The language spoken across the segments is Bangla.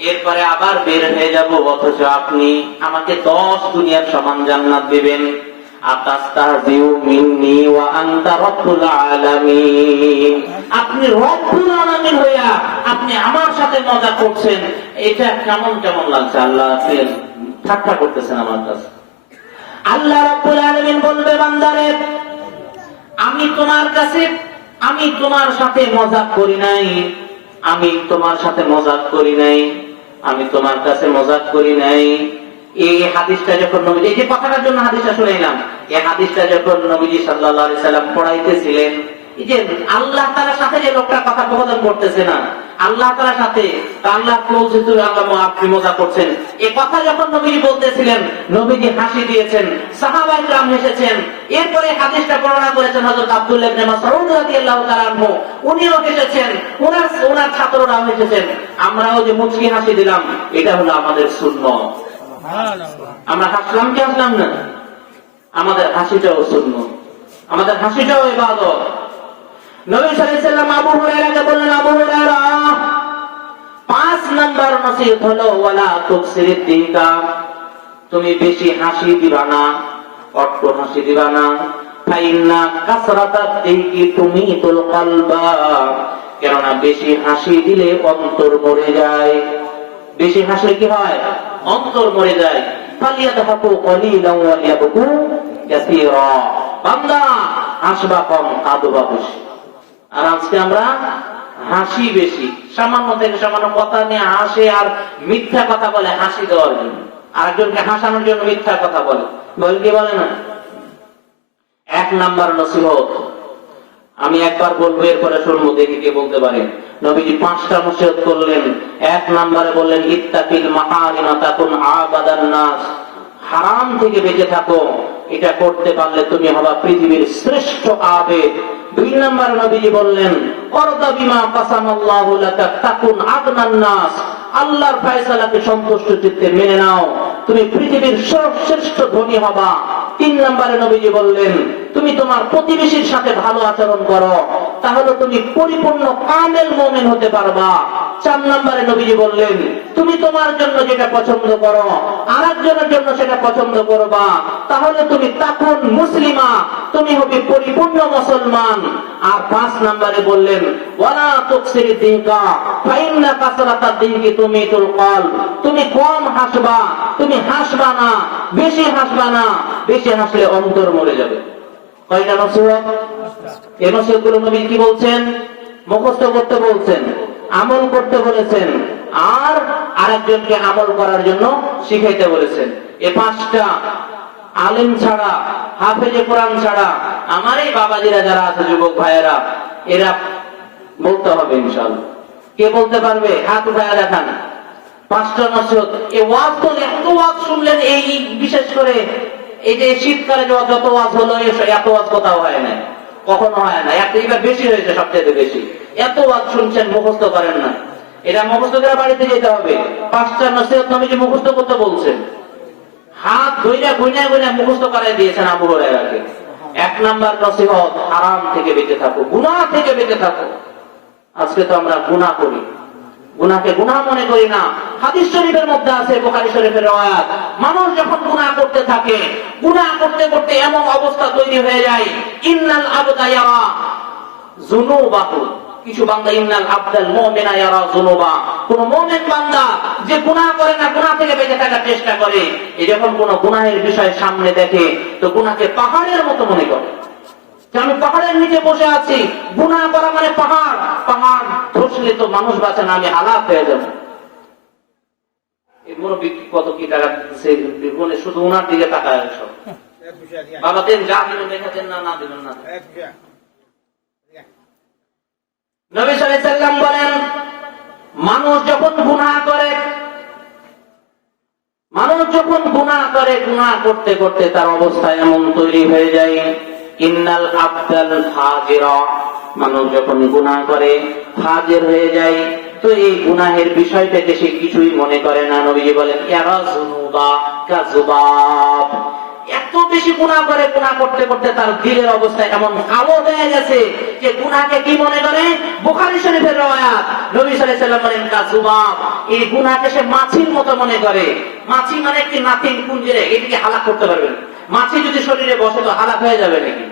এরপরে আবার বের হয়ে যাব, অথচ আপনি আমাকে দশ দুনিয়ার সমান জান্নাত দিবেন। মজা আল্লাহ রাব্বুল আলামিন বলবে, বান্দারে, আমি তোমার কাছে, আমি তোমার সাথে মজাক করি নাই। আমি তোমার সাথে মজাক করি নাই। আমি তোমার কাছে মজাক করি নাই। এই হাদিসটা যখন নবী এই যে কথাটার জন্য হাদিসটা শুনাইলাম, এই হাদিসটা যখন নবীজি সাল্লাহ সাল্লাম পড়াইতেছিলেন, এই যে আল্লাহ তালার সাথে যে লোকটা কথা প্রবোধন করতেছে না, আল্লাহ তালার সাথে আল্লাহ আপনি মজা করছেন। এ কথা যখন নবীজি বলতেছিলেন, নবীজি হাসি দিয়েছেন সাহাবাই গ্রাম হেসেছেন, এরপরে হাদিসটা বর্ণনা করেছেন হজরত আব্দুল্লাহ উনিও হেসেছেন ওনার ওনার ছাত্ররাও হেসেছেন। আমরাও যে মুচকি হাসি দিলাম, এটা হলো আমাদের সুন্নাত। আমরা হাসলাম কি হাসলাম না? আমাদের হাসিটাও শূন্য আমাদের হাসিটাও দিকা। তুমি বেশি হাসি দিবা না হাসি দিবা না। তুমি তুল কেননা বেশি হাসি দিলে অন্তর মরে যায়। বেশি হাসলে কি হয়? অন্তর মরে যায়। আর আজকে আমরা হাসি বেশি। সামান্য সামান্য কথা নিয়ে হাসে আর মিথ্যা কথা বলে হাসি দেওয়ার জন্য। আরেকজনকে হাসানোর জন্য কথা বলে। বলে কি বলে না? এক নাম্বার নসিহত। আমি একবার বলব, এরপরে শুনব, দেখি কে বলতে পারেন নবীজি পাঁচটা নসিহত করলেন। এক নাম্বারে বললেন, ইত্তাকিল মাহারিমা তাকুন আবাদান নাস। হারাম থেকে বেঁচে থাকো। এটা করতে পারলে তুমি হবা পৃথিবীর শ্রেষ্ঠ আবেদ। দুই নম্বর নবীজি বললেন করদা বিমা কাসামাল্লাহু লাকা তাকুন আগনান নাস। আল্লাহর ফয়সালাকে সন্তুষ্ট চিত্তে মেনে নাও। তুমি পৃথিবীর সর্বশ্রেষ্ঠ ধনী হবা। তিন নম্বরে নবীজি বললেন তুমি তোমার প্রতিবেশীর সাথে ভালো আচরণ করো, তাহলে তুমি পরিপূর্ণ কামেল মোমেন হতে পারবা। চার নম্বরে নবীজি বললেন, তুমি তোমার জন্য যেটা পছন্দ করো আর একজনের জন্য সেটা পছন্দ করবা। তাহলে তুমি তখন মুসলিমা, তুমি হবে পরিপূর্ণ মুসলমান। আর পাঁচ নম্বরে বললেন, ওয়ালা তুকসিরি দিনকা, ফাইন্না কাসরাতা দিনকি তুমি তুল তুমি কম হাসবা, তুমি হাসবা না, বেশি হাসবা না, বেশি হাসলে অন্তর মরে যাবে। কয়টা নসিহত এই নসিহতগুলো নবী কি বলছেন? মুখস্থ করতে বলছেন, আমল করতে বলেছেন, আর আরেকজনকে আমল করার জন্য শিখাইতে বলেছেন। এ পাঁচটা আলেম ছাড়া, হাফেজে কোরআন ছাড়া আমার এই বাবাজিরা যারা আছে, যুবক ভাইয়েরা, এরা বলতে হবে ইনশাল্লাহ কে বলতে পারবে? হাত উঠায় দেখান। পাঁচটা নসিহত এই ওয়াজ তো এত ওয়াজ শুনলেন, এই বিশেষ করে এই যে শীতকালে যত ওয়াজ হলো এত ওয়াজ কোথাও হয় না কখনো হয় না একটা এবার বেশি হয়েছে, সবচেয়ে বেশি। এত ওয়াজ শুনছেন, মুখস্থ করেন না। এটা মুখস্থ করে বাড়িতে যেতে হবে। পাঁচটা নসিহত নবীজি মুখস্থ করতে বলছেন। হাত ধইরা গুইনা গুইনা মুখস্থ করাই দিয়েছেন আবু হুরায়রাকে। এক নাম্বার নসিহত হারাম থেকে বেঁচে থাকো, গুনাহ থেকে বেঁচে থাকো। আজকে তো আমরা গুনাহ করি। গুনাহকে গুনাহ মনে করি না। হাদিস শরীফের মধ্যে আছে, বুখারী শরীফের রওয়ায়াত। মানুষ যখন গুনাহ করতে থাকে, গুনাহ করতে করতে এমন অবস্থা তৈরি হয়ে যায়, ইন্নাল আবদা ইয়ারা যুনুবাহু। কিছু বান্দা, ইন্নাল আবদাল মুমিনা ইয়ারা যুনুবা। কোন মুমিন বান্দা যে গুনাহ করে না, গুনাহ থেকে বেঁচে থাকার চেষ্টা করে এই যখন কোন গুনাহের বিষয় সামনে দেখে, তো গুনাহকে পাহাড়ের মতো মনে করে। যে আমি পাহাড়ের নিচে বসে আছি, গুনাহ করা মানে পাহাড়। পাহাড় ধসলে তো মানুষ বাঁচে না, আমি হালাক হয়ে যাব। কত কি টাকা শুধু ওনার দিকে বাবা, দেন যা দেখেছেন না না দিলেন না। নবী সাল্লাম বলেন, মানুষ যখন গুনাহ করে, মানুষ যখন গুনাহ করে, গুনাহ করতে করতে তার অবস্থা এমন তৈরি হয়ে যায়, ইন্নাল আবদাল ফাজিরা মানুষ যখন গুনাহ করে ফাজির হয়ে যায়। তো এই গুনাহের বিষয়টাকে সে কিছুই মনে করে না, নবীজি বলেন এত বেশি গুণা করে গুণা করতে করতে তার দিলের অবস্থা এমন কালো হয়ে গেছে যে গুনাকে কি মনে করে? বুখারি শরীফের রয়াত নবী সাল্লাল্লাহু আলাইহি সাল্লাম বলেন কাজুবাব এই গুনাকে সে মাছির মতো মনে করে। মাছি মানে কি নাতিন কুঞ্জিরে, এটিকে হালাক করতে পারবেন মাছি যদি শরীরে বসে তো হালাক হয়ে যাবে নাকি?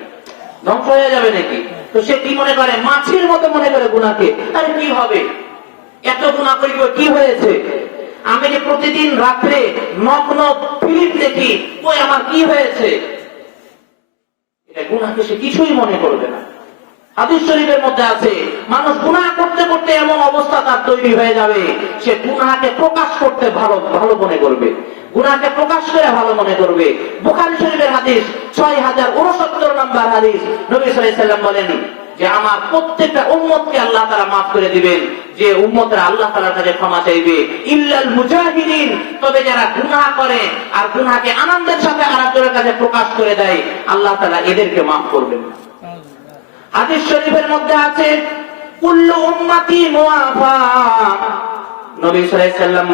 ধ্বংস হয়ে যাবে নাকি? তো সে কি মনে করে? মাছির মতো মনে করে গুণাকে আরে কি হবে? এত গুণা করিব কি হয়েছে? আমি যে প্রতিদিন রাত্রে নগ্ন ফিলিপ দেখি ওই আমার কি হয়েছে? এটা গুণাকে সে কিছুই মনে করবে না। হাদিস শরীফের মধ্যে আছে, মানুষ গুনাহ করতে করতে এমন অবস্থা তার তৈরি হয়ে যাবে, সে গুনাহকে প্রকাশ করতে ভালো ভালো মনে করবে। গুনাহকে প্রকাশ করে ভালো মনে করবে। বুখারী শরীফের হাদিস ছয় হাজার উনসত্তর নম্বর হাদিস, নবী সাল্লাম বলেন যে, আমার প্রত্যেকটা উম্মতকে আল্লাহ তারা মাফ করে দিবেন। যে উম্মতরা আল্লাহ তালার কাছে ক্ষমা চাইবে। ইল্লাল মুজাহিদিন। তবে যারা গুনাহ করে আর গুনাহকে আনন্দের সাথে আরেকজনের কাছে প্রকাশ করে দেয়, আল্লাহ তালা এদেরকে মাফ করবেন। না হাদিস শরীফের মধ্যে আছে, কুল্লু উম্মতি মুআফা। নবী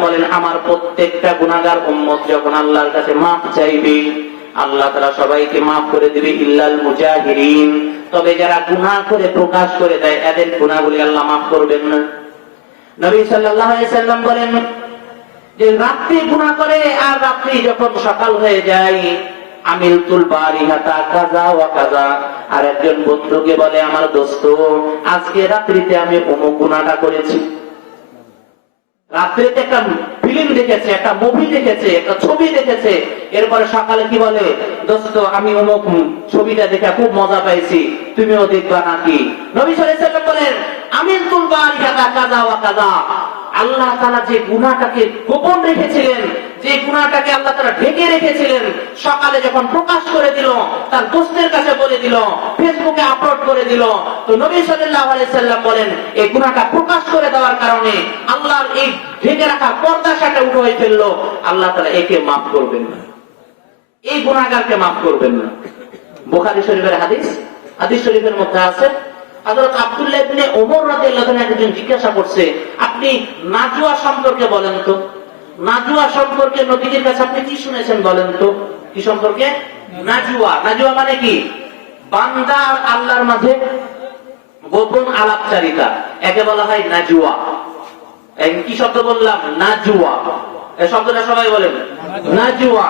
বলেন, আমার প্রত্যেকটা গুনাহগার উম্মত যখন আল্লাহর কাছে চাইবে, আল্লাহ সবাইকে করে দিবে, ইল্লাল মুজাহিরিন। তবে যারা গুনাহ করে প্রকাশ করে দেয়, এদের গুনাহগুলি আল্লাহ মাফ করবেন না। নবী সাল্লাল্লাহু আলাইহি সাল্লাম বলেন যে, রাত্রি গুনাহ করে আর রাত্রি যখন সকাল হয়ে যায় আমিল তুল বারিহাতা কাজা ওয়া কাজা। আর একজন বন্ধুকে বলে, আমার দোস্ত, আজকে রাত্রিতে আমি অমুক গুনাহটা করেছি। রাত্রিতে একটা ফিল্ম দেখেছে, একটা মুভি দেখেছে, একটা ছবি দেখেছে। এরপরে সকালে কি বলে, দোস্ত, আমি অমুক ছবিটা দেখে খুব মজা পাইছি, তুমিও দেখবা নাকি? নবী সাল্লাম বলেন আমিন তুল বারিহাতা কাজা ওয়া কাজা। আল্লাহ তালা যে গুণাটাকে গোপন রেখেছিলেন যে গুণাটাকে আল্লাহ তালা ঢেকে রেখেছিলেন, সকালে যখন প্রকাশ করে দিল, তার দোস্তের কাছে বলে দিল, ফেসবুকে আপলোড করে দিল, তো নবী সাল্লাল্লাহু আলাইহি সাল্লাম বলেন, এই গুণাটা প্রকাশ করে দেওয়ার কারণে আল্লাহর এই ঢেকে রাখা পর্দা সাটা উঠে হয়ে ফেলল, আল্লাহ তালা একে মাফ করবেন না। এই গুণাগারকে মাফ করবেন না। বোখারি শরীফের হাদিস হাদিস শরীফের মধ্যে আছে, হযরত আব্দুল্লাহ ওমর রাদিয়াল্লাহু একজন জিজ্ঞাসা করছে, আপনি নাজুয়া সম্পর্কে বলেন তো? নাজুয়া সম্পর্কে নবীজির কাছে আপনি কি শুনেছেন বলেন তো? কি সম্পর্কে? নাজুয়া। নাজুয়া মানে কি? বান্দা আর আল্লাহর মাঝে গোপন আলাপচারিতা। একে বলা হয় নাজুয়া। কি শব্দ বললাম? নাজুয়া। এই শব্দটা সবাই বলেন। নাজুয়া।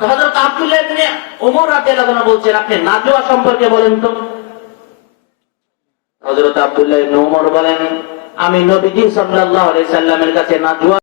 হযরত আব্দুল্লাহ ইবনে ওমর রাদিয়াল্লাহু আনহু বলছেন, আপনি নাজুয়া সম্পর্কে বলেন তো। আব্দুল্লাহ ইবনে ওমর বলেন, আমি নবীজি সাল্লাল্লাহু আলাইহি সাল্লামের কাছে নাজুয়া